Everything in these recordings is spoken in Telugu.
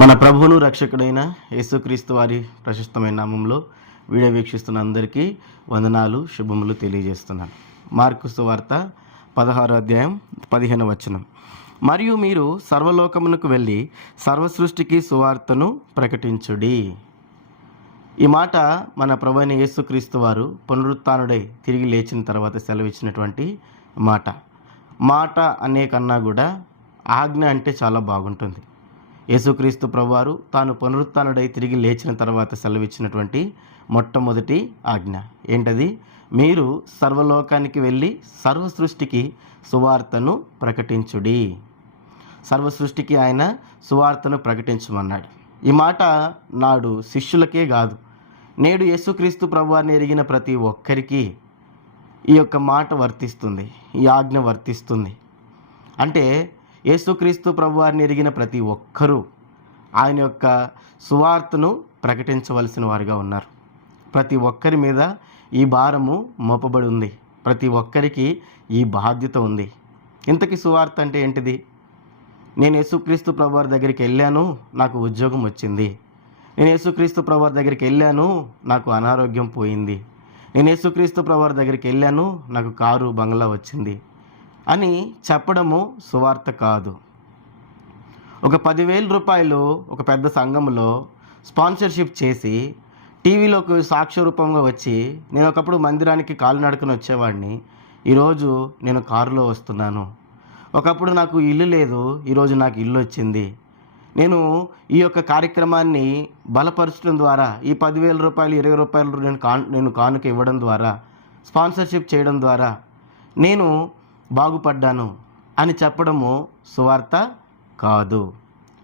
మన ప్రభువును రక్షకుడైన యేసుక్రీస్తు వారి ప్రశస్తమైన నామంలో వీడియో వీక్షిస్తున్న అందరికీ వందనాలు, శుభములు తెలియజేస్తున్నాను. మార్కు సువార్త 16వ అధ్యాయం 15వ వచనం. మరియు మీరు సర్వలోకమునకు వెళ్ళి సర్వసృష్టికి సువార్తను ప్రకటించుడి. ఈ మాట మన ప్రభువైన యేసుక్రీస్తు వారు పునరుత్థానుడై తిరిగి లేచిన తర్వాత సెలవిచ్చినటువంటి మాట అనే కన్నా కూడా ఆజ్ఞ అంటే చాలా బాగుంటుంది. యేసుక్రీస్తు ప్రభువారు తాను పునరుత్థానుడై తిరిగి లేచిన తర్వాత సెలవిచ్చినటువంటి మొట్టమొదటి ఆజ్ఞ ఏంటది? మీరు సర్వలోకానికి వెళ్ళి సర్వసృష్టికి సువార్తను ప్రకటించుడి. సర్వసృష్టికి ఆయన సువార్తను ప్రకటించమన్నాడు. ఈ మాట నాడు శిష్యులకే కాదు, నేడు యేసుక్రీస్తు ప్రభువారిని ఎరిగిన ప్రతి ఒక్కరికి ఈ యొక్క మాట వర్తిస్తుంది, ఈ ఆజ్ఞ వర్తిస్తుంది. అంటే యేసుక్రీస్తు ప్రభువారిని ఎరిగిన ప్రతి ఒక్కరూ ఆయన యొక్క సువార్తను ప్రకటించవలసిన వారుగా ఉన్నారు. ప్రతి ఒక్కరి మీద ఈ భారము మోపబడి ఉంది. ప్రతి ఒక్కరికి ఈ బాధ్యత ఉంది. ఇంతకీ సువార్త అంటే ఏంటిది? నేను యేసుక్రీస్తు ప్రభువారి దగ్గరికి వెళ్ళాను, నాకు ఉద్యోగం వచ్చింది. నేను యేసుక్రీస్తు ప్రభువారి దగ్గరికి వెళ్ళాను, నాకు అనారోగ్యం పోయింది. నేను యేసుక్రీస్తు ప్రభువారి దగ్గరికి వెళ్ళాను, నాకు కారు బంగ్లా వచ్చింది అని చెప్పడము సువార్త కాదు. ఒక 10,000 రూపాయలు ఒక పెద్ద సంఘంలో స్పాన్సర్షిప్ చేసి టీవీలోకి సాక్ష్య రూపంగా వచ్చి, నేను ఒకప్పుడు మందిరానికి కాలినడకన వచ్చేవాడిని, ఈరోజు నేను కారులో వస్తున్నాను. ఒకప్పుడు నాకు ఇల్లు లేదు, ఈరోజు నాకు ఇల్లు వచ్చింది. నేను ఈ యొక్క కార్యక్రమాన్ని బలపరచడం ద్వారా, ఈ 10,000 రూపాయలు 20 రూపాయలు నేను కానుక ఇవ్వడం ద్వారా, స్పాన్సర్షిప్ చేయడం ద్వారా నేను బాగుపడ్డాను అని చెప్పడము సువార్త కాదు.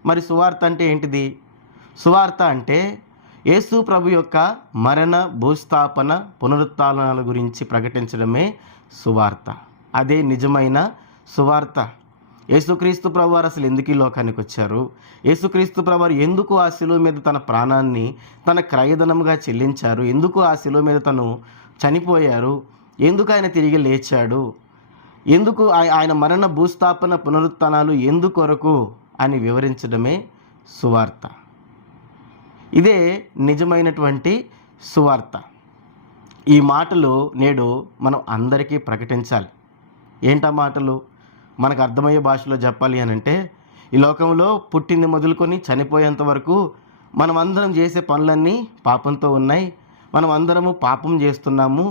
మరి సువార్త అంటే ఏంటిది? సువార్త అంటే యేసు ప్రభు యొక్క మరణ, భూస్థాపన, పునరుత్థానాల గురించి ప్రకటించడమే సువార్త. అదే నిజమైన సువార్త. యేసుక్రీస్తు ప్రభువారు అసలు ఎందుకు ఈ లోకానికి వచ్చారు? యేసుక్రీస్తు ప్రభువారు ఎందుకు ఆ శిలువ మీద తన ప్రాణాన్ని తన క్రయధనంగా చెల్లించారు? ఎందుకు ఆ శిలువ మీద తను చనిపోయారు? ఎందుకు ఆయన తిరిగి లేచాడు? ఎందుకు ఆయన మరణ, భూస్థాపన, పునరుత్థానాలు ఎందుకొరకు అని వివరించడమే సువార్త. ఇదే నిజమైనటువంటి సువార్త. ఈ మాటలు నేడు మనం అందరికీ ప్రకటించాలి. ఏంటా మాటలు? మనకు అర్థమయ్యే భాషలో చెప్పాలి అని అంటే, ఈ లోకంలో పుట్టింది మొదలుకొని చనిపోయేంత వరకు మనం అందరం చేసే పనులన్నీ పాపంతో ఉన్నాయి. మనం అందరము పాపం చేస్తున్నాము.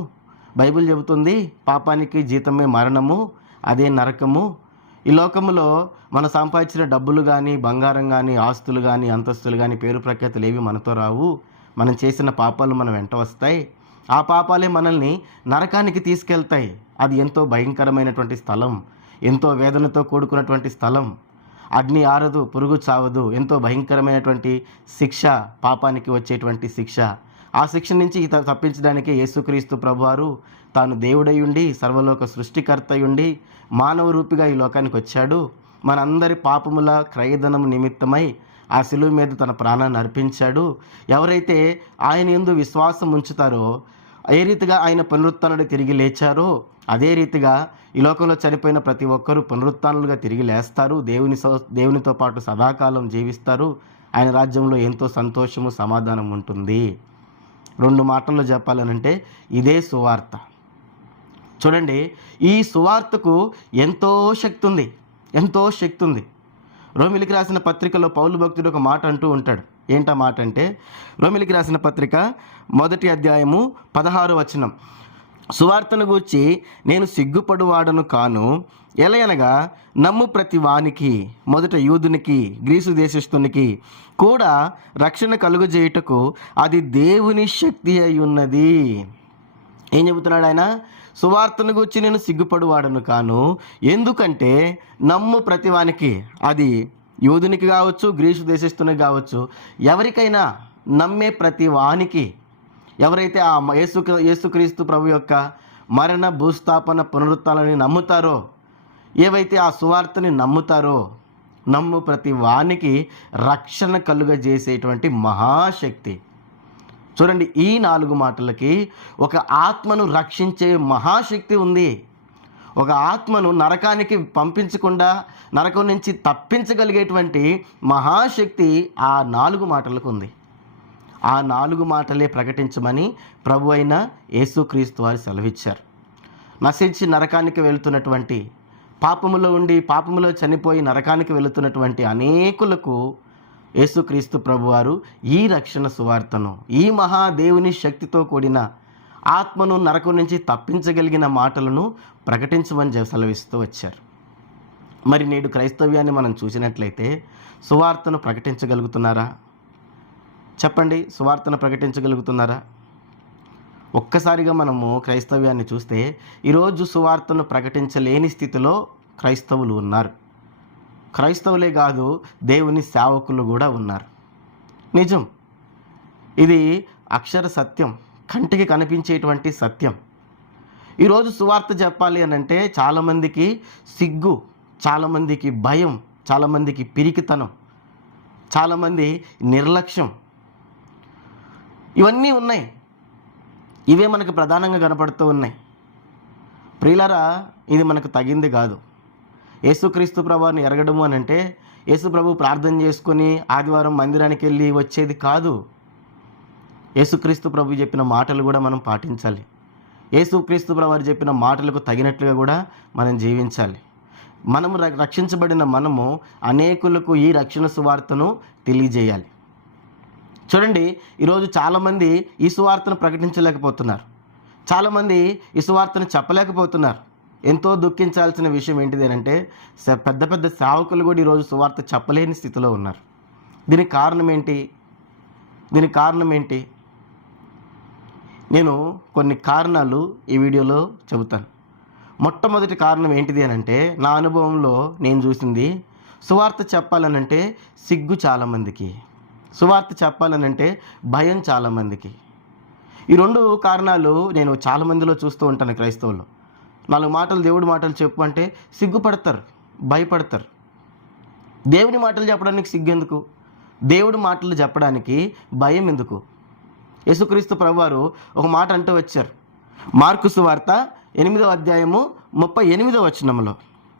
బైబిల్ చెబుతుంది పాపానికి జీతమే మరణము, అదే నరకము. ఈ లోకంలో మనం సంపాదించిన డబ్బులు కానీ, బంగారం కానీ, ఆస్తులు కానీ, అంతస్తులు కానీ, పేరు ప్రఖ్యాతులు ఏవి మనతో రావు. మనం చేసిన పాపాలు మన వెంట వస్తాయి. ఆ పాపాలే మనల్ని నరకానికి తీసుకెళ్తాయి. అది ఎంతో భయంకరమైనటువంటి స్థలం, ఎంతో వేదనతో కూడుకున్నటువంటి స్థలం. అగ్ని ఆరదు, పురుగు చావదు. ఎంతో భయంకరమైనటువంటి శిక్ష, పాపానికి వచ్చేటువంటి శిక్ష. ఆ శిక్ష నుంచి తప్పించడానికి యేసుక్రీస్తు ప్రభువారు తాను దేవుడై ఉండి, సర్వలోక సృష్టికర్త ఉండి, మానవ రూపిగా ఈ లోకానికి వచ్చాడు. మనందరి పాపముల క్రయధనం నిమిత్తమై ఆ శిలువ మీద తన ప్రాణాన్ని అర్పించాడు. ఎవరైతే ఆయన యందు విశ్వాసం ఉంచుతారో, ఏ రీతిగా ఆయన పునరుత్థానుడు తిరిగి లేచారో, అదే రీతిగా ఈ లోకంలో చనిపోయిన ప్రతి ఒక్కరూ పునరుత్థానులుగా తిరిగి లేస్తారు. దేవునితో పాటు సదాకాలం జీవిస్తారు. ఆయన రాజ్యంలో ఎంతో సంతోషము, సమాధానం ఉంటుంది. 2 మాటల్లో చెప్పాలనంటే ఇదే సువార్త. చూడండి, ఈ సువార్తకు ఎంతో శక్తి ఉంది, ఎంతో శక్తి ఉంది. రోమిలికి రాసిన పత్రికలో పౌలు భక్తుడు ఒక మాట అంటూ ఉంటాడు. ఏంటా మాట అంటే, రోమిలికి రాసిన పత్రిక 1వ అధ్యాయము 16వ వచనం. సువార్తను గూర్చి నేను సిగ్గుపడువాడను కాను, ఎలయనగా నమ్ము ప్రతి వానికి, మొదట యూదునికి, గ్రీసు దేశస్థునికి కూడా రక్షణ కలుగజేయుటకు అది దేవుని శక్తి అయి ఉన్నది. ఏం చెబుతున్నాడు ఆయన? సువార్తను గూర్చి నేను సిగ్గుపడువాడను కాను, ఎందుకంటే నమ్ము ప్రతి వానికి, అది యూదునికి కావచ్చు, గ్రీసు దేశస్థునికి కావచ్చు, ఎవరికైనా నమ్మే ప్రతి వానికి, ఎవరైతే ఆ యేసుక్రీస్తు ప్రభు యొక్క మరణ, భూస్థాపన, పునరుత్థానాన్ని నమ్ముతారో, ఏవైతే ఆ సువార్తని నమ్ముతారో, నమ్ము ప్రతి వానికి రక్షణ కలుగజేసేటువంటి మహాశక్తి. చూడండి, ఈ 4 మాటలకి ఒక ఆత్మను రక్షించే మహాశక్తి ఉంది. ఒక ఆత్మను నరకానికి పంపించకుండా నరకం నుంచి తప్పించగలిగేటువంటి మహాశక్తి ఆ 4 మాటలకు ఉంది. ఆ 4 మాటలే ప్రకటించమని ప్రభు అయిన యేసుక్రీస్తు వారు సెలవిచ్చారు. నశించి నరకానికి వెళుతున్నటువంటి, పాపములో ఉండి పాపములో చనిపోయి నరకానికి వెళుతున్నటువంటి అనేకులకు యేసుక్రీస్తు ప్రభువారు ఈ రక్షణ సువార్తను, ఈ మహాదేవుని శక్తితో కూడిన ఆత్మను నరకం నుంచి తప్పించగలిగిన మాటలను ప్రకటించమని సెలవిస్తూ వచ్చారు. మరి నేడు క్రైస్తవ్యాన్ని మనం చూసినట్లయితే సువార్తను ప్రకటించగలుగుతున్నారా? చెప్పండి, సువార్తను ప్రకటించగలుగుతున్నారా? ఒక్కసారిగా మనము క్రైస్తవ్యాన్ని చూస్తే ఈరోజు సువార్తను ప్రకటించలేని స్థితిలో క్రైస్తవులు ఉన్నారు. క్రైస్తవులే కాదు, దేవుని సేవకులు కూడా ఉన్నారు. నిజం, ఇది అక్షర సత్యం, కంటికి కనిపించేటువంటి సత్యం. ఈరోజు సువార్త చెప్పాలి అని అంటే చాలామందికి సిగ్గు, చాలామందికి భయం, చాలామందికి పిరికితనం, చాలామంది నిర్లక్ష్యం, ఇవన్నీ ఉన్నాయి. ఇవే మనకు ప్రధానంగా కనపడుతూ ఉన్నాయి. ప్రియులారా, ఇది మనకు తగింది కాదు. యేసుక్రీస్తు ప్రభువుని ఎరగడము అని అంటే యేసు ప్రభు ప్రార్థన చేసుకొని ఆదివారం మందిరానికి వెళ్ళి వచ్చేది కాదు. యేసుక్రీస్తు ప్రభు చెప్పిన మాటలు కూడా మనం పాటించాలి. యేసుక్రీస్తు ప్రభు చెప్పిన మాటలకు తగినట్లుగా కూడా మనం జీవించాలి. మనము రక్షించబడిన మనము అనేకులకు ఈ రక్షణ సువార్తను తెలియజేయాలి. చూడండి, ఈరోజు చాలామంది ఈ సువార్తను ప్రకటించలేకపోతున్నారు. చాలామంది ఈ సువార్తను చెప్పలేకపోతున్నారు. ఎంతో దుఃఖించాల్సిన విషయం ఏంటిది అంటే పెద్ద పెద్ద సేవకులు కూడా ఈరోజు సువార్త చెప్పలేని స్థితిలో ఉన్నారు. దీనికి కారణం ఏంటి? నేను కొన్ని కారణాలు ఈ వీడియోలో చెబుతాను. మొట్టమొదటి కారణం ఏంటిది అని అంటే, నా అనుభవంలో నేను చూసింది, సువార్త చెప్పాలనంటే సిగ్గు చాలామందికి, సువార్త చెప్పాలనంటే భయం చాలామందికి. ఈ 2 కారణాలు నేను చాలామందిలో చూస్తూ ఉంటాను. క్రైస్తవులు 4 మాటలు, దేవుడి మాటలు చెప్పు అంటే సిగ్గుపడతారు, భయపడతారు. దేవుని మాటలు చెప్పడానికి సిగ్గు ఎందుకు? దేవుడి మాటలు చెప్పడానికి భయం ఎందుకు? యేసుక్రీస్తు ప్రభువారు ఒక మాట అంటూ వచ్చారు. మార్కు సువార్త 8వ అధ్యాయము 38వ వచనంలో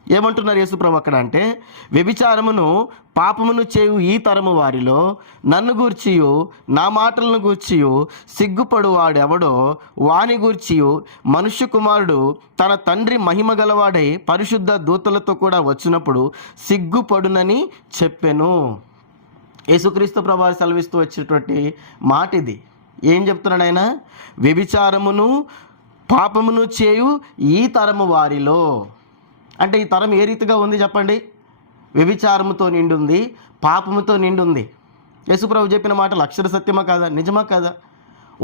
ఏమంటున్నారు యేసు ప్రభు అక్కడ అంటే, వ్యభిచారమును పాపమును చేయు ఈ తరము వారిలో నన్ను గూర్చియు నా మాటలను గూర్చియు సిగ్గుపడు వాడెవడో వాని గూర్చియు మనుష్య కుమారుడు తన తండ్రి మహిమ గలవాడై పరిశుద్ధ దూతలతో కూడా వచ్చినప్పుడు సిగ్గుపడునని చెప్పెను. యేసుక్రీస్తు ప్రభు సెలవిస్తూ వచ్చినటువంటి మాట ఇది. ఏం చెప్తున్నాడు ఆయన? వ్యభిచారమును పాపమును చేయు ఈ తరము వారిలో. అంటే ఈ తరం ఏ రీతిగా ఉంది చెప్పండి? వ్యభిచారముతో నిండుంది, పాపముతో నిండుంది. యేసుప్రభు చెప్పిన మాటలు అక్షర సత్యమా కాదా? నిజమా కాదా?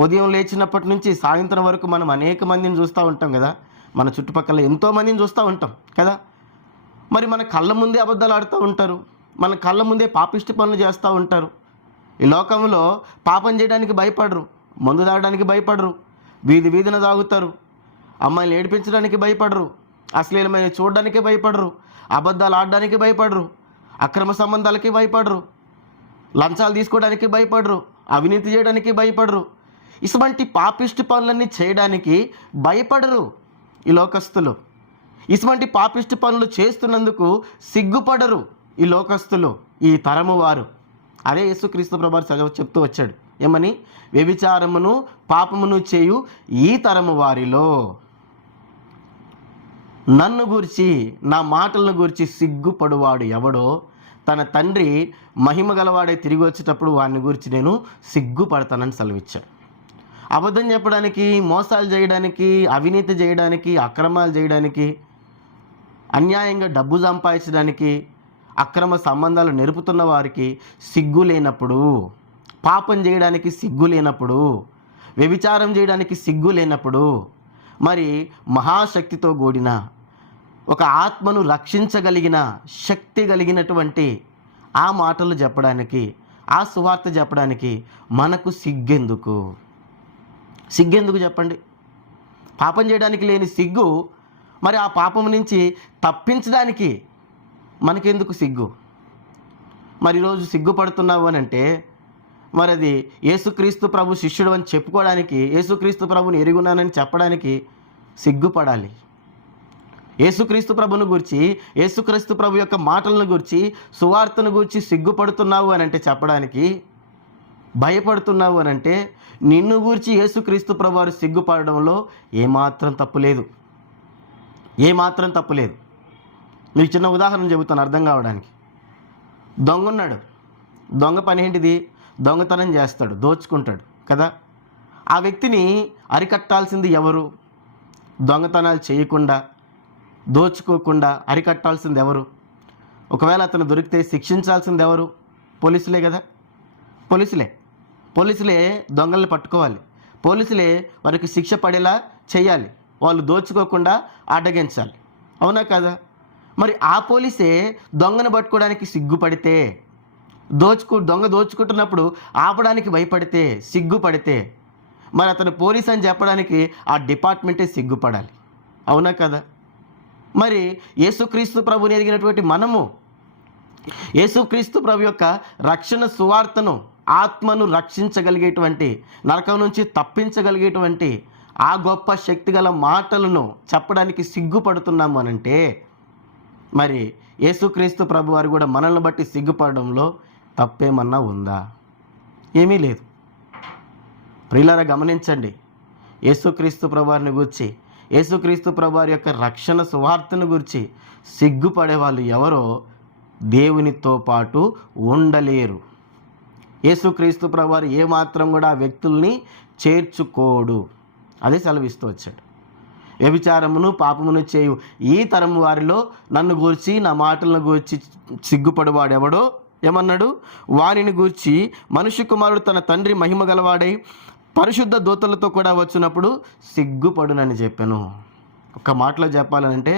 ఉదయం లేచినప్పటి నుంచి సాయంత్రం వరకు మనం అనేక మందిని చూస్తూ ఉంటాం కదా. మన చుట్టుపక్కల ఎంతోమందిని చూస్తూ ఉంటాం కదా. మరి మన కళ్ళ ముందే అబద్ధాలు ఆడుతూ ఉంటారు, మన కళ్ళ ముందే పాపిష్టి పనులు చేస్తూ ఉంటారు. ఈ లోకంలో పాపం చేయడానికి భయపడరు, మందు తాగడానికి భయపడరు, వీధిన తాగుతారు, అమ్మాయిని ఏడిపించడానికి భయపడరు, అశ్లీలమైన చూడడానికి భయపడరు, అబద్ధాలు ఆడడానికి భయపడరు, అక్రమ సంబంధాలకి భయపడరు, లంచాలు తీసుకోవడానికి భయపడరు, అవినీతి చేయడానికి భయపడరు. ఇటువంటి పాపిష్టి పనులన్నీ చేయడానికి భయపడరు ఈ లోకస్తులు. ఇటువంటి పాపిష్టి పనులు చేస్తున్నందుకు సిగ్గుపడరు ఈ లోకస్తులు, ఈ తరము వారు. అదే యేసుక్రీస్తు ప్రభువు చెప్తూ వచ్చాడు. ఏమని? వ్యభిచారమును పాపమును చేయు ఈ తరము వారిలో నన్ను గూర్చి నా మాటలను గూర్చి సిగ్గుపడువాడు ఎవడో తన తండ్రి మహిమ గలవాడై తిరిగి వచ్చేటప్పుడు వాడిని గురించి నేను సిగ్గుపడతానని సెలవిచ్చాడు. అబద్ధం చెప్పడానికి, మోసాలు చేయడానికి, అవినీతి చేయడానికి, అక్రమాలు చేయడానికి, అన్యాయంగా డబ్బు సంపాదించడానికి, అక్రమ సంబంధాలు నెరుపుతున్న వారికి సిగ్గు లేనప్పుడు, పాపం చేయడానికి సిగ్గు లేనప్పుడు, వ్యభిచారం చేయడానికి సిగ్గు లేనప్పుడు, మరి మహాశక్తితో కూడిన ఒక ఆత్మను రక్షించగలిగిన శక్తి కలిగినటువంటి ఆ మాటలు చెప్పడానికి, ఆ సువార్త చెప్పడానికి మనకు సిగ్గెందుకు చెప్పండి? పాపం చేయడానికి లేని సిగ్గు, మరి ఆ పాపం నుంచి తప్పించడానికి మనకెందుకు సిగ్గు? మరి ఈరోజు సిగ్గుపడుతున్నావు అని అంటే మరి అది యేసుక్రీస్తు ప్రభు శిష్యుడు అని చెప్పుకోవడానికి, యేసుక్రీస్తు ప్రభుని ఎరుగున్నానని చెప్పడానికి సిగ్గుపడాలి. యేసుక్రీస్తు ప్రభును గూర్చి, యేసుక్రీస్తు ప్రభు యొక్క మాటలను గూర్చి, సువార్తను గూర్చి సిగ్గుపడుతున్నావు అని అంటే, చెప్పడానికి భయపడుతున్నావు అని అంటే, నిన్ను గూర్చి యేసుక్రీస్తు ప్రభు వారు సిగ్గుపడడంలో ఏమాత్రం తప్పులేదు. ఏమాత్రం తప్పులేదు. మీకు చిన్న ఉదాహరణ చెబుతాను అర్థం కావడానికి. దొంగ ఉన్నాడు. దొంగ పని ఏంటిది? దొంగతనం చేస్తాడు, దోచుకుంటాడు కదా. ఆ వ్యక్తిని అరికట్టాల్సింది ఎవరు? దొంగతనాలు చేయకుండా, దోచుకోకుండా అరికట్టాల్సింది ఎవరు? ఒకవేళ అతను దొరికితే శిక్షించాల్సింది ఎవరు? పోలీసులే కదా. పోలీసులే దొంగల్ని పట్టుకోవాలి. పోలీసులే వారికి శిక్ష పడేలా చేయాలి. వాళ్ళు దోచుకోకుండా అడ్డగించాలి. అవునా కదా? మరి ఆ పోలీసే దొంగను పట్టుకోవడానికి సిగ్గుపడితే, దొంగ దోచుకుంటున్నప్పుడు ఆపడానికి భయపడితే, సిగ్గుపడితే, మరి అతను పోలీస్ అని చెప్పడానికి ఆ డిపార్ట్మెంటే సిగ్గుపడాలి. అవునా కదా? మరి యేసుక్రీస్తు ప్రభుని ఎరిగినటువంటి మనము, యేసుక్రీస్తు ప్రభు యొక్క రక్షణ సువార్తను, ఆత్మను రక్షించగలిగేటువంటి, నరకం నుంచి తప్పించగలిగేటువంటి ఆ గొప్ప శక్తిగల మాటలను చెప్పడానికి సిగ్గుపడుతున్నాము అనంటే, మరి యేసుక్రీస్తు ప్రభు వారు కూడా మనల్ని బట్టి సిగ్గుపడడంలో తప్పేమన్నా ఉందా? ఏమీ లేదు. ప్రియులారా గమనించండి. యేసుక్రీస్తు ప్రభు వారిని గూర్చి, యేసుక్రీస్తు ప్రభు వారి యొక్క రక్షణ సువార్తను గురించి సిగ్గుపడే వాళ్ళు ఎవరో దేవునితో పాటు ఉండలేరు. యేసుక్రీస్తు ప్రభు వారు ఏమాత్రం కూడా ఆ వ్యక్తుల్ని చేర్చుకోడు. అదే సెలవిస్తూ వచ్చాడు. వ్యభిచారమును పాపమును చేయు ఈ తరము వారిలో నన్ను గూర్చి, నా మాటలను గూర్చి సిగ్గుపడువాడెవడో ఏమన్నాడు? వారిని గూర్చి మనుష్య కుమారుడు తన తండ్రి మహిమ గలవాడై పరిశుద్ధ దూతలతో కూడా వచ్చినప్పుడు సిగ్గుపడునని చెప్పాను. ఒక మాటలో చెప్పాలంటే,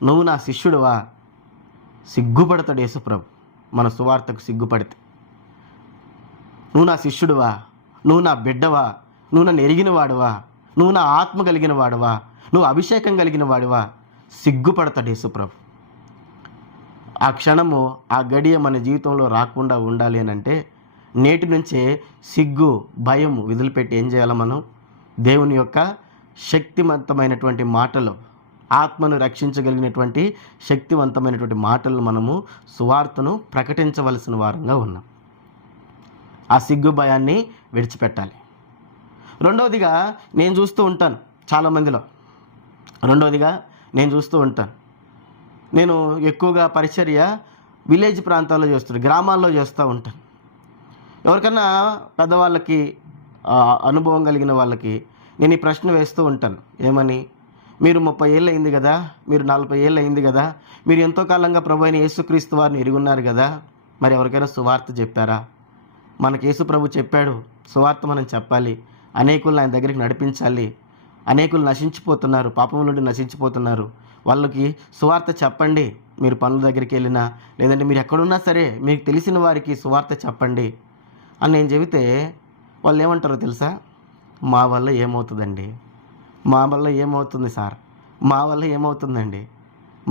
నువ్వు నా శిష్యుడువా? సిగ్గుపడతాడు యేసుప్రభు మన సువార్తకు సిగ్గుపడితే. నువ్వు నా శిష్యుడువా? నువ్వు నా బిడ్డవా? నువ్వు నన్ను ఎరిగిన వాడువా? నువ్వు నా ఆత్మ కలిగిన వాడువా? నువ్వు అభిషేకం కలిగిన వాడువా? సిగ్గుపడతాడు యేసుప్రభు. ఆ క్షణము, ఆ గడియ మన జీవితంలో రాకుండా ఉండాలి అని అంటే, నేటి నుంచే సిగ్గు, భయం వదిలిపెట్టి ఏం చేయాలి? మనం దేవుని యొక్క శక్తివంతమైనటువంటి మాటలు, ఆత్మను రక్షించగలిగినటువంటి శక్తివంతమైనటువంటి మాటలను మనము సువార్తను ప్రకటించవలసిన వారంగా ఉన్నాం. ఆ సిగ్గు భయాన్ని విడిచిపెట్టాలి. రెండవదిగా నేను చూస్తూ ఉంటాను చాలామందిలో, నేను ఎక్కువగా పరిచర్య విలేజ్ ప్రాంతాల్లో చేస్తాను, గ్రామాల్లో చేస్తూ ఉంటాను. ఎవరికన్నా పెద్దవాళ్ళకి, అనుభవం కలిగిన వాళ్ళకి నేను ఈ ప్రశ్న వేస్తూ ఉంటాను. ఏమని? మీరు 30 ఏళ్ళు అయింది కదా, మీరు 40 ఏళ్ళు అయింది కదా, మీరు ఎంతో కాలంగా ప్రభు అయిన యేసుక్రీస్తు వారిని ఎరుగున్నారు కదా, మరి ఎవరికైనా సువార్త చెప్పారా? మనకు యేసు ప్రభు చెప్పాడు, సువార్త మనం చెప్పాలి, అనేకులను ఆయన దగ్గరికి నడిపించాలి. అనేకులు నశించిపోతున్నారు, పాపం నుండి నశించిపోతున్నారు, వాళ్ళకి సువార్త చెప్పండి. మీరు పనుల దగ్గరికి వెళ్ళినా, లేదంటే మీరు ఎక్కడున్నా సరే మీకు తెలిసిన వారికి సువార్త చెప్పండి అని నేను చెబితే వాళ్ళు ఏమంటారో తెలుసా? మా వల్ల ఏమవుతుందండి, మా వల్ల ఏమవుతుంది సార్, మా వల్ల ఏమవుతుందండి,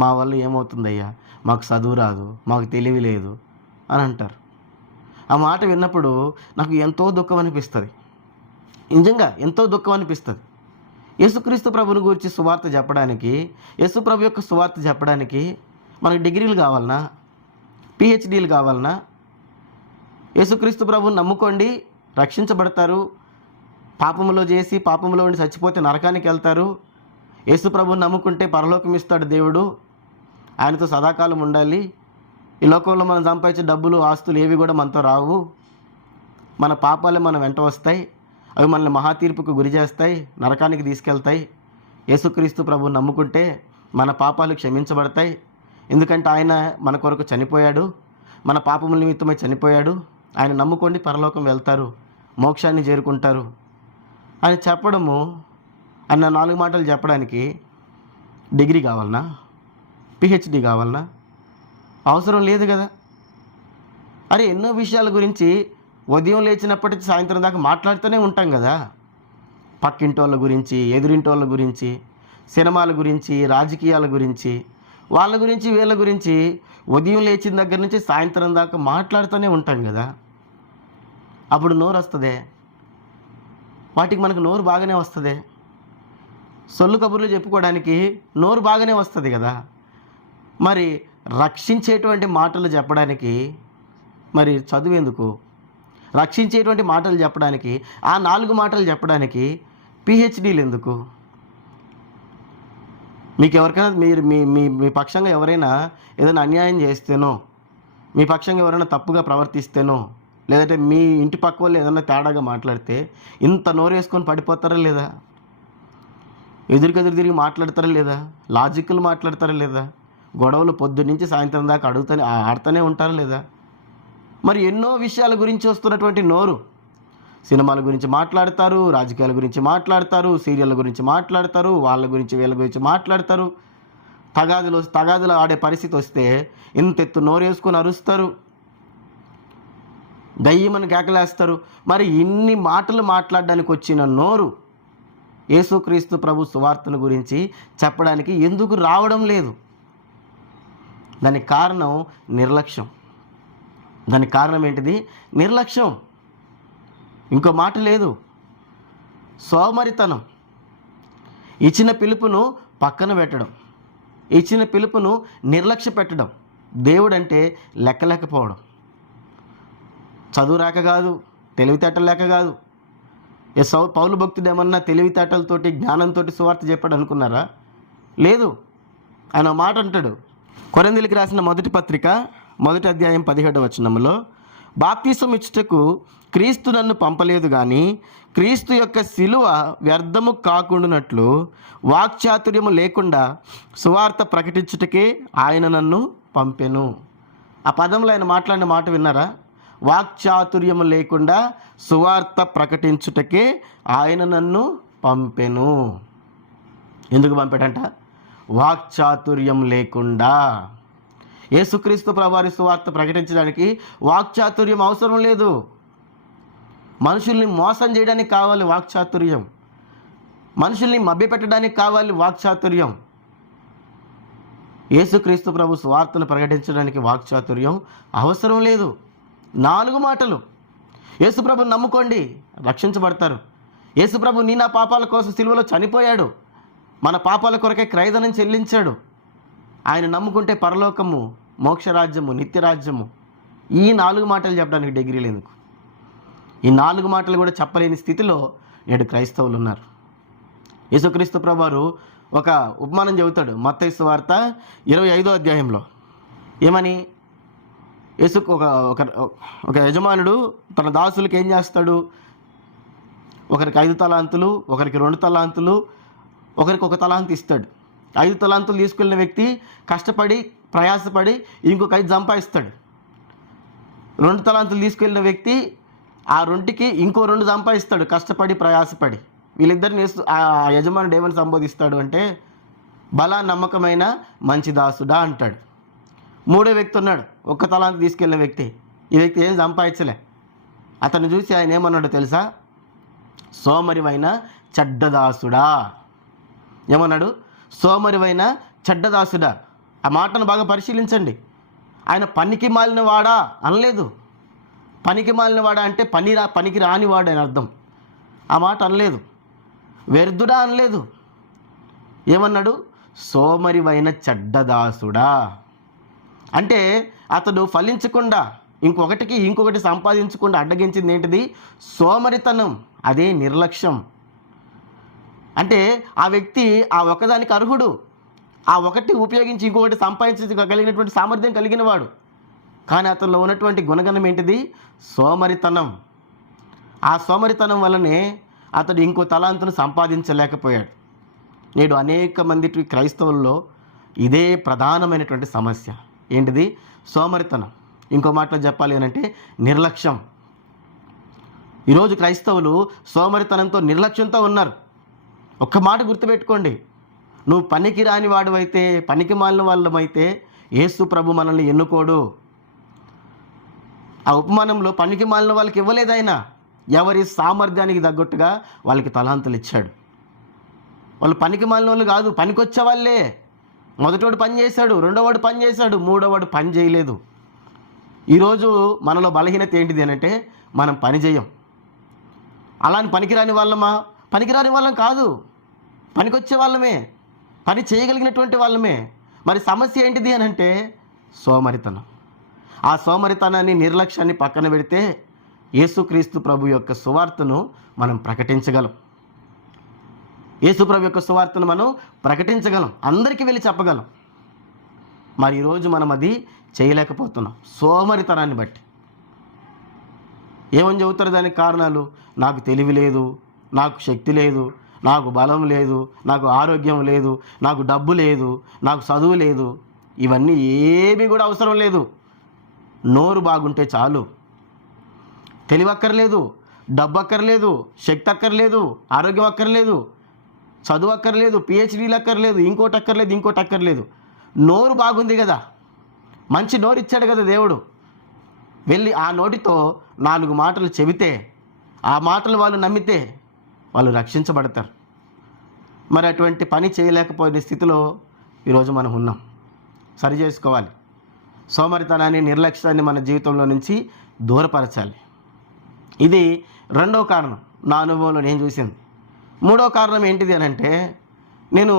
మా వల్ల ఏమవుతుందయ్యా, మాకు చదువు రాదు, మాకు తెలివి లేదు అని అంటారు. ఆ మాట విన్నప్పుడు నాకు ఎంతో దుఃఖం అనిపిస్తుంది. నిజంగా ఎంతో దుఃఖం అనిపిస్తుంది. యేసుక్రీస్తు ప్రభుని గురించి సువార్త చెప్పడానికి, యేసు ప్రభు యొక్క సువార్త చెప్పడానికి మనకు డిగ్రీలు కావాలనా? పిహెచ్డీలు కావాలనా? యేసుక్రీస్తు ప్రభుని నమ్ముకోండి, రక్షించబడతారు, పాపములో చేసి పాపములో ఉండి చచ్చిపోతే నరకానికి వెళ్తారు, యేసు ప్రభుని నమ్ముకుంటే పరలోకం ఇస్తాడు దేవుడు, ఆయనతో సదాకాలం ఉండాలి, ఈ లోకంలో మనం సంపాదించే డబ్బులు, ఆస్తులు ఏవి కూడా మనతో రావు, మన పాపాలే మన వెంట వస్తాయి, అవి మనల్ని మహాతీర్పుకు గురి చేస్తాయి, నరకానికి తీసుకెళ్తాయి. యేసుక్రీస్తు ప్రభుని నమ్ముకుంటే మన పాపాలు క్షమించబడతాయి, ఎందుకంటే ఆయన మన కొరకు చనిపోయాడు, మన పాపముల నిమిత్తమై చనిపోయాడు, ఆయన నమ్ముకోండి పరలోకం వెళ్తారు, మోక్షాన్ని చేరుకుంటారు అని చెప్పడము, అన్న 4 మాటలు చెప్పడానికి డిగ్రీ కావాలనా? పిహెచ్డి కావాలనా? అవసరం లేదు కదా. అరే ఎన్నో విషయాల గురించి ఉదయం లేచినప్పటి సాయంత్రం దాకా మాట్లాడుతూనే ఉంటాం కదా. పక్కింటోళ్ళ గురించి, ఎదురింటోళ్ళ గురించి, సినిమాల గురించి, రాజకీయాల గురించి, వాళ్ళ గురించి, వీళ్ళ గురించి ఉదయం లేచిన దగ్గర నుంచి సాయంత్రం దాకా మాట్లాడుతూనే ఉంటాం కదా. అప్పుడు నోరు వస్తుంది, వాటికి మనకు నోరు బాగానే వస్తుంది. సొల్లు కబుర్లు చెప్పుకోవడానికి నోరు బాగానే వస్తుంది కదా. మరి రక్షించేటువంటి మాటలు చెప్పడానికి మరి చదువు ఎందుకు? రక్షించేటువంటి మాటలు చెప్పడానికి, ఆ 4 మాటలు చెప్పడానికి పిహెచ్డీలు ఎందుకు? మీకు ఎవరికైనా మీరు మీ మీ మీ పక్షంగా ఎవరైనా ఏదైనా అన్యాయం చేస్తేనో, మీ పక్షంగా ఎవరైనా తప్పుగా ప్రవర్తిస్తేనో, లేదంటే మీ ఇంటి పక్క వాళ్ళు ఏదైనా తేడాగా మాట్లాడితే ఇంత నోరు వేసుకొని పడిపోతారా లేదా? ఎదురుకెదురు తిరిగి మాట్లాడతారా లేదా? లాజిక్లు మాట్లాడతారా లేదా? గొడవలు పొద్దున్నుంచి సాయంత్రం దాకా ఆడుతూనే ఉంటారా లేదా? మరి ఎన్నో విషయాల గురించి వస్తున్నటువంటి నోరు, సినిమాల గురించి మాట్లాడతారు, రాజకీయాల గురించి మాట్లాడతారు, సీరియళ్ళ గురించి మాట్లాడతారు, వాళ్ళ గురించి వీళ్ళ గురించి మాట్లాడతారు. తగాదులు ఆడే పరిస్థితి వస్తే ఇంతెత్తు నోరు వేసుకొని అరుస్తారు, గయ్యమని కేకలేస్తారు. మరి ఇన్ని మాటలు మాట్లాడడానికి వచ్చిన నోరు యేసుక్రీస్తు ప్రభు సువార్తను గురించి చెప్పడానికి ఎందుకు రావడం లేదు? దానికి కారణం నిర్లక్ష్యం. దానికి కారణం ఏంటిది? నిర్లక్ష్యం. ఇంకో మాట లేదు, సోమరితనం. ఇచ్చిన పిలుపును పక్కన పెట్టడం, ఇచ్చిన పిలుపును నిర్లక్ష్య పెట్టడం, దేవుడంటే లెక్కలేకపోవడం. చదువు రాక కాదు, తెలివితేటలు లేక కాదు. పౌలు భక్తుడు ఏమన్నా తెలివితేటలతోటి జ్ఞానంతో సువార్త చెప్పాడు అనుకున్నారా? లేదు. ఆయన మాట అంటాడు, కొరింథీయులకు రాసిన మొదటి పత్రిక 1వ అధ్యాయం 17వ వచనంలో, బాప్తిసం ఇచ్చుటకు క్రీస్తు నన్ను పంపలేదు కానీ క్రీస్తు యొక్క శిలువ వ్యర్థము కాకుండానట్లు వాక్చాతుర్యము లేకుండా సువార్త ప్రకటించుటకే ఆయన నన్ను పంపెను. ఆ పదంలో ఆయన మాట్లాడిన మాట విన్నారా? వాక్చాతుర్యము లేకుండా సువార్త ప్రకటించుటకే ఆయన నన్ను పంపెను. ఎందుకు పంపాడంట? వాక్చాతుర్యం లేకుండా. యేసుక్రీస్తు ప్రభువారి సువార్త ప్రకటించడానికి వాక్చాతుర్యం అవసరం లేదు. మనుషుల్ని మోసం చేయడానికి కావాలి వాక్చాతుర్యం, మనుషుల్ని మభ్యపెట్టడానికి కావాలి వాక్చాతుర్యం. యేసుక్రీస్తు ప్రభు సువార్తను ప్రకటించడానికి వాక్చాతుర్యం అవసరం లేదు. 4 మాటలు. యేసుప్రభుని నమ్ముకోండి, రక్షించబడతారు. యేసుప్రభు నీ నా పాపాల కోసం సిలువలో చనిపోయాడు, మన పాపాల కొరకే క్రయధనం చెల్లించాడు. ఆయన నమ్ముకుంటే పరలోకము, మోక్షరాజ్యము, నిత్యరాజ్యము. ఈ 4 మాటలు చెప్పడానికి డిగ్రీలు ఎందుకు? ఈ 4 మాటలు కూడా చెప్పలేని స్థితిలో నేడు క్రైస్తవులు ఉన్నారు. యేసుక్రీస్తు ప్రభువారు ఒక ఉపమానం చెబుతాడు మత్తయి సువార్త 25వ అధ్యాయంలో. ఏమని? ఒక యజమానుడు తన దాసులకు ఏం చేస్తాడు? ఒకరికి 5 తలాంతులు, ఒకరికి 2 తలాంతులు, ఒకరికి 1 తలాంతు ఇస్తాడు. 5 తలాంతులు తీసుకెళ్ళిన వ్యక్తి కష్టపడి ప్రయాసపడి ఇంకొక 5 సంపాదిస్తాడు. 2 తలాంతులు తీసుకెళ్ళిన వ్యక్తి ఆ 2కి ఇంకో 2 సంపాదిస్తాడు కష్టపడి ప్రయాసపడి. వీళ్ళిద్దరిని ఆ యజమానుడు ఏమని సంబోధిస్తాడు అంటే, బలా నమ్మకమైన మంచి దాసుడా అంటాడు. 3వ వ్యక్తి ఉన్నాడు, 1 తలాంతు తీసుకెళ్ళిన వ్యక్తి. ఈ వ్యక్తి ఏం సంపాదించలే. అతన్ని చూసి ఆయన ఏమన్నాడు తెలుసా? సోమరివైన చెడ్డదాసుడా. ఏమన్నాడు? సోమరివైన చెడ్డదాసుడా. ఆ మాటను బాగా పరిశీలించండి. ఆయన పనికి మాలిన వాడా అనలేదు. పనికి మాలిన వాడా అంటే పనికి రానివాడు అని అర్థం. ఆ మాట అనలేదు. వ్యర్థుడా అనలేదు. ఏమన్నాడు? సోమరివైన చెడ్డదాసుడా. అంటే అతడు ఫలించకుండా ఇంకొకటి సంపాదించకుండా అడ్డగించింది ఏంటిది? సోమరితనం. అదే నిర్లక్ష్యం. అంటే ఆ వ్యక్తి ఆ ఒకదానికి అర్హుడు, ఆ ఒకటి ఉపయోగించి ఇంకొకటి సంపాదించగలిగినటువంటి సామర్థ్యం కలిగిన వాడు. కానీ అతనిలో ఉన్నటువంటి గుణగణం ఏంటిది? సోమరితనం. ఆ సోమరితనం వల్లనే అతడు ఇంకో తలాంతును సంపాదించలేకపోయాడు. నేడు అనేక మంది క్రైస్తవుల్లో ఇదే ప్రధానమైనటువంటి సమస్య. ఏంటిది? సోమరితనం. ఇంకో మాటలో చెప్పాలి అంటే నిర్లక్ష్యం. ఈరోజు క్రైస్తవులు సోమరితనంతో నిర్లక్ష్యంతో ఉన్నారు. ఒక్క మాట గుర్తుపెట్టుకోండి, నువ్వు పనికి రాని వాడువైతే, పనికి మాలిన వాళ్ళమైతే యేసు ప్రభు మనల్ని ఎన్నుకోడు. ఆ ఉపమానంలో పనికి మాలిన వాళ్ళకి ఇవ్వలేదు ఆయన. ఎవరి సామర్థ్యానికి తగ్గట్టుగా వాళ్ళకి తలాంతులు ఇచ్చాడు. వాళ్ళు పనికి మాలిన వాళ్ళు కాదు, పనికొచ్చే వాళ్ళే. మొదటోడు పని చేశాడు, రెండోవాడు పని చేశాడు, మూడోవాడు పని చేయలేదు. ఈరోజు మనలో బలహీనత ఏంటిది అంటే మనం పని చేయం. అలాని పనికిరాని వాళ్ళమా? పనికిరాని వాళ్ళం కాదు. పనికొచ్చే వాళ్ళమే, పని చేయగలిగినటువంటి వాళ్ళమే. మరి సమస్య ఏంటిది అని అంటే సోమరితనం. ఆ సోమరితనాన్ని, నిర్లక్ష్యాన్ని పక్కన పెడితే యేసుక్రీస్తు ప్రభు యొక్క సువార్తను మనం ప్రకటించగలం. యేసు ప్రభు యొక్క సువార్తను మనం ప్రకటించగలం, అందరికీ వెళ్ళి చెప్పగలం. మరి ఈరోజు మనం అది చేయలేకపోతున్నాం సోమరితనాన్ని బట్టి. ఏమని చెబుతారు దానికి కారణాలు? నాకు తెలివి లేదు, నాకు శక్తి లేదు, నాకు బలం లేదు, నాకు ఆరోగ్యం లేదు, నాకు డబ్బు లేదు, నాకు చదువు లేదు. ఇవన్నీ ఏమీ కూడా అవసరం లేదు. నోరు బాగుంటే చాలు. తెలివి అక్కర్లేదు, డబ్బు అక్కర్లేదు, శక్తి అక్కర్లేదు, ఆరోగ్యం అక్కర్లేదు, చదువు అక్కర్లేదు, పిహెచ్డీలు అక్కర్లేదు, ఇంకోటి అక్కర్లేదు. నోరు బాగుంది కదా, మంచి నోరు ఇచ్చాడు కదా దేవుడు. వెళ్ళి ఆ నోటితో 4 మాటలు చెబితే, ఆ మాటలు వాళ్ళు నమ్మితే వాళ్ళు రక్షించబడతారు. మరి అటువంటి పని చేయలేకపోయిన స్థితిలో ఈరోజు మనం ఉన్నాం. సరి చేసుకోవాలి. సోమరితనాన్ని, నిర్లక్ష్యాన్ని మన జీవితంలో నుంచి దూరపరచాలి. ఇది 2వ కారణం, నా అనుభవంలో నేను చూసింది. 3వ కారణం ఏంటిది అని అంటే, నేను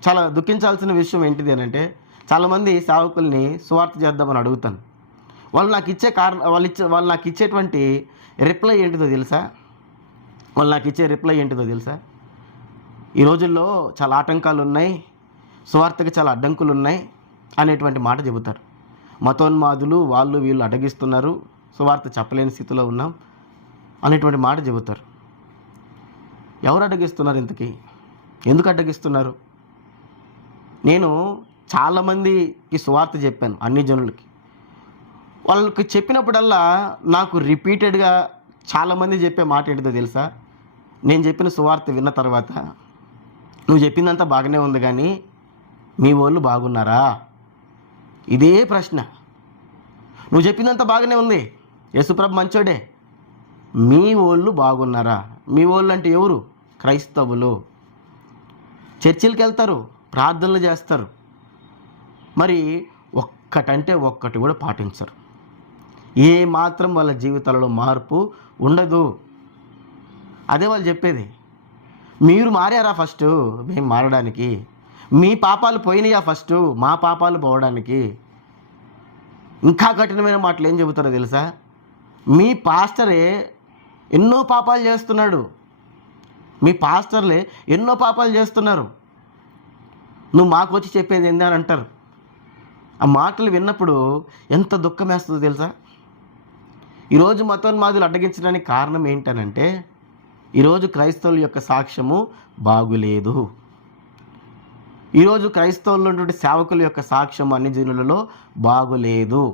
చాలా దుఃఖించాల్సిన విషయం ఏంటిది అని అంటే, చాలామంది సేవకుల్ని సువార్త చేద్దామని అడుగుతాను. వాళ్ళు నాకు ఇచ్చే వాళ్ళు నాకు ఇచ్చేటువంటి రిప్లై ఏంటిదో తెలుసా? ఈ రోజుల్లో చాలా ఆటంకాలు ఉన్నాయి, సువార్తకి చాలా అడ్డంకులు ఉన్నాయి అనేటువంటి మాట చెబుతారు. మతోన్మాదులు వాళ్ళు వీళ్ళు అడ్డగిస్తున్నారు, సువార్త చెప్పలేని స్థితిలో ఉన్నాం అనేటువంటి మాట చెబుతారు. ఎవరు అడ్డగిస్తున్నారు? ఇంతకీ ఎందుకు అడ్డగిస్తున్నారు? నేను చాలామందికి సువార్త చెప్పాను, అన్ని జనులకి. వాళ్ళకి చెప్పినప్పుడల్లా నాకు రిపీటెడ్గా చాలామంది చెప్పే మాట ఏంటిదో తెలుసా? నేను చెప్పిన సువార్త విన్న తర్వాత, నువ్వు చెప్పిందంతా బాగానే ఉంది కానీ మీ వాళ్ళు బాగున్నారా? ఇదే ప్రశ్న. నువ్వు చెప్పిందంతా బాగానే ఉంది, యేసుప్రభు మంచోడే, మీ వాళ్ళు బాగున్నారా? మీ వాళ్ళు అంటే ఎవరు? క్రైస్తవులు. చర్చిలకు వెళ్తారు, ప్రార్థనలు చేస్తారు, మరి ఒక్కటంటే ఒక్కటి కూడా పాటించరు. ఏ మాత్రం వాళ్ళ జీవితాలలో మార్పు ఉండదు. అదే వాళ్ళు చెప్పేది. మీరు మారారా ఫస్ట్ మేము మారడానికి? మీ పాపాలు పోయినాయా ఫస్ట్ మా పాపాలు పోవడానికి? ఇంకా కఠినమైన మాటలు ఏం చెబుతారో తెలుసా? మీ పాస్టరే ఎన్నో పాపాలు చేస్తున్నాడు, మీ పాస్టర్లే ఎన్నో పాపాలు చేస్తున్నారు, నువ్వు మాకు వచ్చి చెప్పేది ఏంది అని అంటారు. ఆ మాటలు విన్నప్పుడు ఎంత దుఃఖం వేస్తుందో తెలుసా? ఈరోజు మతోన్మాదులు అడ్డగించడానికి కారణం ఏంటనంటే, ఈరోజు క్రైస్తవుల యొక్క సాక్ష్యము బాగులేదు. ఈరోజు క్రైస్తవుల్లో ఉన్నటువంటి సేవకుల యొక్క సాక్ష్యం అన్ని జనులలో బాగులేదు.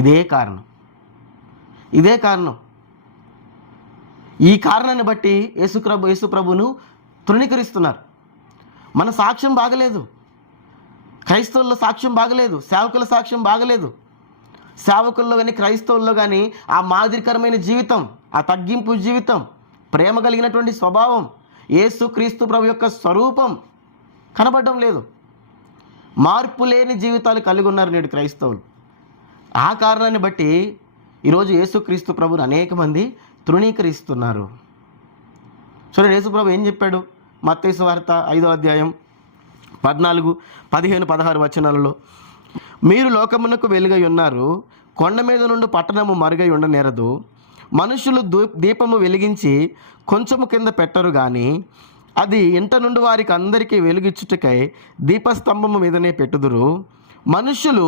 ఇదే కారణం. ఈ కారణాన్ని బట్టి యేసుప్రభును తృణీకరిస్తున్నారు. మన సాక్ష్యం బాగలేదు, క్రైస్తవుల సాక్ష్యం బాగలేదు, సేవకుల సాక్ష్యం బాగలేదు. సేవకుల్లో కానీ క్రైస్తవుల్లో కానీ ఆ మాదిరికరమైన జీవితం, ఆ తగ్గింపు జీవితం, ప్రేమ కలిగినటువంటి స్వభావం, యేసుక్రీస్తు ప్రభు యొక్క స్వరూపం కనబడడం లేదు. మార్పు లేని జీవితాలు కలిగి ఉన్నారు నేడు క్రైస్తవులు. ఆ కారణాన్ని బట్టి ఈరోజు యేసుక్రీస్తు ప్రభుని అనేక మంది తృణీకరిస్తున్నారు. చూడండి, యేసుప్రభు ఏం చెప్పాడు? మత్తయి సువార్త 5వ అధ్యాయం 14, 15, 16 వచనాలలో, మీరు లోకమునకు వెలుగై ఉన్నారు, కొండ మీద నుండి పట్టణము మరుగై ఉండనేరదు. మనుషులు దీపము వెలిగించి కొంచెము కింద పెట్టరు కానీ అది ఇంట నుండి వారికి అందరికీ వెలుగిచ్చుటకై దీపస్తంభము మీదనే పెట్టుదురు. మనుషులు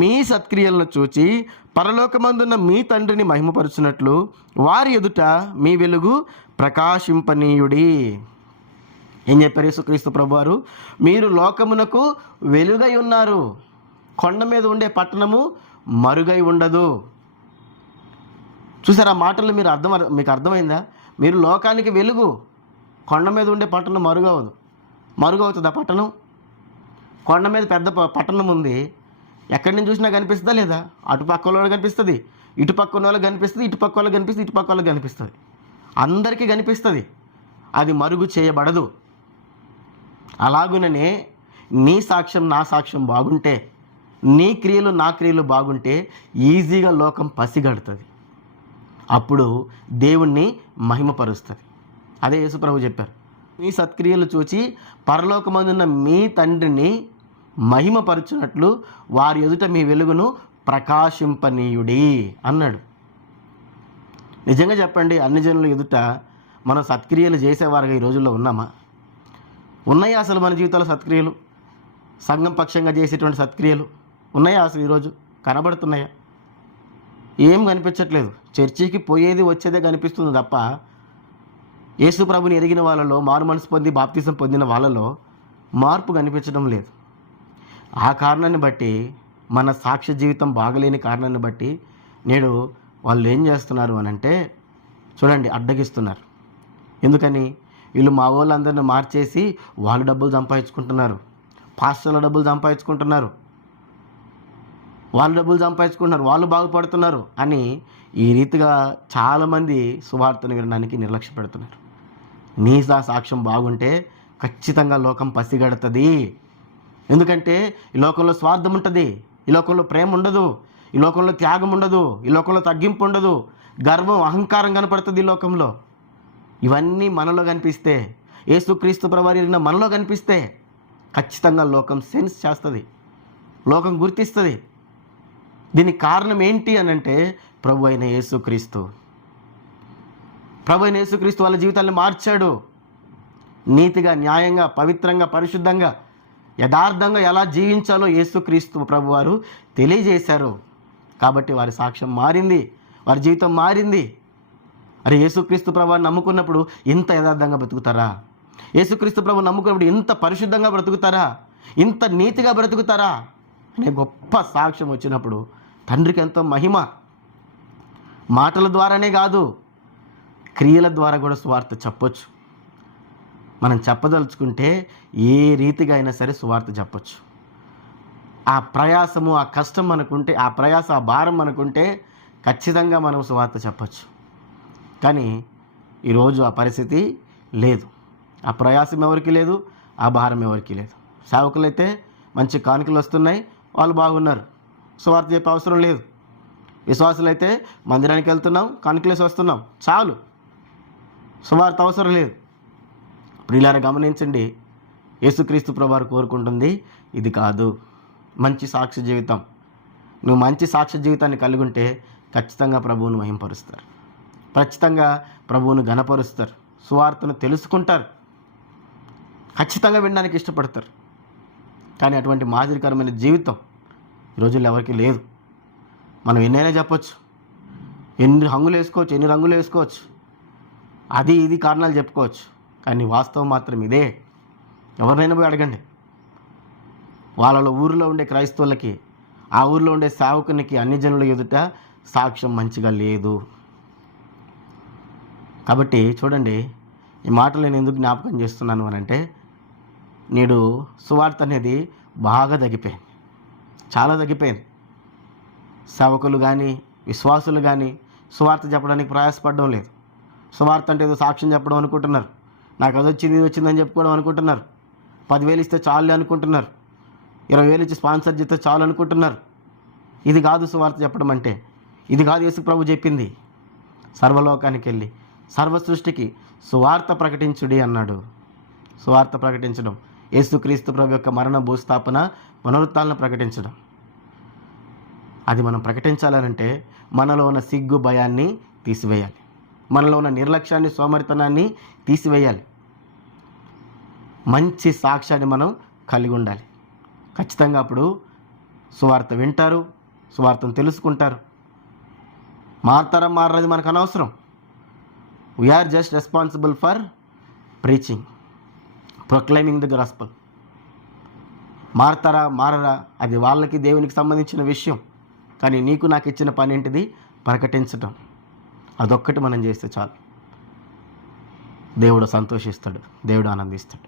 మీ సత్క్రియలను చూచి పరలోకమందున్న మీ తండ్రిని మహిమపరచునట్లు వారి ఎదుట మీ వెలుగు ప్రకాశింపనీయుడి. ఏం చెప్పారు యేసుక్రీస్తు ప్రభువారు? మీరు లోకమునకు వెలుగై ఉన్నారు, కొండ మీద ఉండే పట్టణము మరుగై ఉండదు. చూసారా ఆ మాటలు? మీకు అర్థమైందా? మీరు లోకానికి వెలుగు, కొండ మీద ఉండే పట్టణం మరుగవుతుందా పట్టణం? కొండ మీద పెద్ద పట్టణం ఉంది, ఎక్కడి నుంచి చూసినా కనిపిస్తుందా లేదా? అటుపక్క వాళ్ళకి కనిపిస్తుంది, ఇటుపక్క ఉన్న వాళ్ళకి కనిపిస్తుంది, ఇటుపక్క వాళ్ళకి కనిపిస్తుంది, ఇటుపక్క వాళ్ళకి కనిపిస్తుంది, అందరికీ కనిపిస్తుంది. అది మరుగు చేయబడదు. అలాగుననే నీ సాక్ష్యం నా సాక్ష్యం బాగుంటే, నీ క్రియలు నా క్రియలు బాగుంటే ఈజీగా లోకం పసిగడుతుంది, అప్పుడు దేవుణ్ణి మహిమపరుస్తుంది. అదే యేసుప్రభు చెప్పారు. మీ సత్క్రియలు చూచి పరలోకమందున్న మీ తండ్రిని మహిమపరచునట్లు వారి ఎదుట మీ వెలుగును ప్రకాశింపనీయుడి అన్నాడు. నిజంగా చెప్పండి, అన్ని జనుల ఎదుట మనం సత్క్రియలు చేసేవారుగా ఈ రోజుల్లో ఉన్నామా? ఉన్నాయా అసలు మన జీవితంలో సత్క్రియలు? సంఘం పక్షంగా చేసేటువంటి సత్క్రియలు ఉన్నాయా అసలు ఈరోజు? కనబడుతున్నాయా? ఏం కనిపించట్లేదు. చర్చికి పోయేది వచ్చేదే కనిపిస్తుంది తప్ప యేసు ప్రభుని ఎరిగిన వాళ్ళలో, మారు మనసు పొంది బాప్తిసం పొందిన వాళ్ళలో మార్పు కనిపించడం లేదు. ఆ కారణాన్ని బట్టి, మన సాక్ష్య జీవితం బాగలేని కారణాన్ని బట్టి నేడు వాళ్ళు ఏం చేస్తున్నారు అని అంటే, చూడండి, అడ్డగిస్తున్నారు. ఎందుకని? వీళ్ళు మా వాళ్ళందరినీ మార్చేసి వాళ్ళు డబ్బులు సంపాదించుకుంటున్నారు, పాస్టర్ల డబ్బులు సంపాదించుకుంటున్నారు, వాళ్ళు బాగుపడుతున్నారు అని ఈ రీతిగా చాలామంది సువార్తను వినడానికి నిర్లక్ష్య పెడుతున్నారు. నీ సాక్ష్యం బాగుంటే ఖచ్చితంగా లోకం పసిగడుతుంది. ఎందుకంటే ఈ లోకంలో స్వార్థం ఉంటుంది, ఈ లోకంలో ప్రేమ ఉండదు, ఈ లోకంలో త్యాగం ఉండదు, ఈ లోకంలో తగ్గింపు ఉండదు, గర్వం అహంకారం కనపడుతుంది ఈ లోకంలో. ఇవన్నీ మనలో కనిపిస్తే, యేసుక్రీస్తు ప్రభువారిన మనలో కనిపిస్తే ఖచ్చితంగా లోకం సెన్స్ చేస్తుంది, లోకం గుర్తిస్తుంది. దీనికి కారణం ఏంటి అని అంటే ప్రభు అయిన యేసుక్రీస్తు వాళ్ళ జీవితాన్ని మార్చాడు. నీతిగా, న్యాయంగా, పవిత్రంగా, పరిశుద్ధంగా, యథార్థంగా ఎలా జీవించాలో యేసుక్రీస్తు ప్రభువారు తెలియజేశారు. కాబట్టి వారి సాక్ష్యం మారింది, వారి జీవితం మారింది. అరే, యేసుక్రీస్తు ప్రభువారిని నమ్ముకున్నప్పుడు ఇంత యథార్థంగా బ్రతుకుతారా? యేసుక్రీస్తు ప్రభువుని నమ్ముకున్నప్పుడు ఇంత పరిశుద్ధంగా బ్రతుకుతారా? ఇంత నీతిగా బ్రతుకుతారా అనే గొప్ప సాక్ష్యం వచ్చినప్పుడు తండ్రికి ఎంతో మహిమ. మాటల ద్వారానే కాదు, క్రియల ద్వారా కూడా సువార్త చెప్పొచ్చు. మనం చెప్పదలుచుకుంటే ఏ రీతిగా అయినా సరే సువార్త చెప్పొచ్చు. ఆ ప్రయాసము, ఆ కష్టం మనకుంటే, ఆ ప్రయాస, ఆ భారం మనకుంటే ఖచ్చితంగా మనం సువార్త చెప్పొచ్చు. కానీ ఈరోజు ఆ పరిస్థితి లేదు. ఆ ప్రయాసం ఎవరికి లేదు, ఆ భారం ఎవరికి లేదు. సేవకులైతే మంచి కానుకలు వస్తున్నాయి, వాళ్ళు బాగున్నారు, సువార్త చెప్పే అవసరం లేదు. విశ్వాసులైతే మందిరానికి వెళ్తున్నాం, కానుకలేసి వస్తున్నాం, చాలు, సువార్త అవసరం లేదు. ప్రియులారా గమనించండి, యేసుక్రీస్తు ప్రభువారు కోరుకుంటుంది ఇది కాదు. మంచి సాక్ష్య జీవితం. నువ్వు మంచి సాక్ష్య జీవితాన్ని కలిగి ఉంటే ఖచ్చితంగా ప్రభువును మహింపరుస్తారు, ఖచ్చితంగా ప్రభువును ఘనపరుస్తారు, సువార్తను తెలుసుకుంటారు, ఖచ్చితంగా వినడానికి ఇష్టపడతారు. కానీ అటువంటి మాదిరికరమైన జీవితం ఈ రోజుల్లో ఎవరికి లేదు. మనం ఎన్నైనా చెప్పొచ్చు, ఎన్ని రంగులు వేసుకోవచ్చు, అది ఇది కారణాలు చెప్పుకోవచ్చు. కానీ వాస్తవం మాత్రం ఇదే. ఎవరినైనా పోయి అడగండి, వాళ్ళ ఊరిలో ఉండే క్రైస్తవులకి, ఆ ఊరిలో ఉండే సేవకునికి అన్ని జనుల ఎదుట సాక్ష్యం మంచిగా లేదు. కాబట్టి చూడండి, ఈ మాటలు నేను ఎందుకు జ్ఞాపకం చేస్తున్నాను అని అంటే, నేడు సువార్త అనేది బాగా తగ్గిపోయింది, చాలా తగ్గిపోయింది. సేవకులు కానీ, విశ్వాసులు కానీ సువార్త చెప్పడానికి ప్రయాసపడడం లేదు. సువార్త అంటే ఏదో సాక్ష్యం చెప్పడం అనుకుంటున్నారు, నాకు అది వచ్చింది, ఇది వచ్చిందని చెప్పుకోవడం అనుకుంటున్నారు, 10,000 ఇస్తే చాలు అనుకుంటున్నారు, 20,000 ఇచ్చి స్పాన్సర్ చేస్తే చాలు అనుకుంటున్నారు. ఇది కాదు సువార్త చెప్పడం అంటే. ఇది కాదు యేసు ప్రభు చెప్పింది. సర్వలోకానికి వెళ్ళి సర్వ సృష్టికి సువార్త ప్రకటించుడి అన్నాడు. సువార్త ప్రకటించడం, యేసుక్రీస్తు ప్రభు యొక్క మరణ, భూస్థాపన, పునరుత్థానాలను ప్రకటించడం. అది మనం ప్రకటించాలనంటే మనలో ఉన్న సిగ్గు, భయాన్ని తీసివేయాలి, మనలో ఉన్న నిర్లక్ష్యాన్ని, సోమరితనాన్ని తీసివేయాలి. మంచి సాక్ష్యాన్ని మనం కలిగి ఉండాలి. ఖచ్చితంగా అప్పుడు సువార్త వింటారు, సువార్తను తెలుసుకుంటారు. మారతారా మారది మనకు అనవసరం. We're just responsible for preaching, proclaiming the gospel. మారతారా మారరా అది వాళ్ళకి, దేవునికి సంబంధించిన విషయం. కానీ నీకు నాకు ఇచ్చిన పని ఏంటిది? ప్రకటించటం. అదొక్కటి మనం చేస్తే చాలు. దేవుడు సంతోషిస్తాడు, దేవుడు ఆనందిస్తాడు.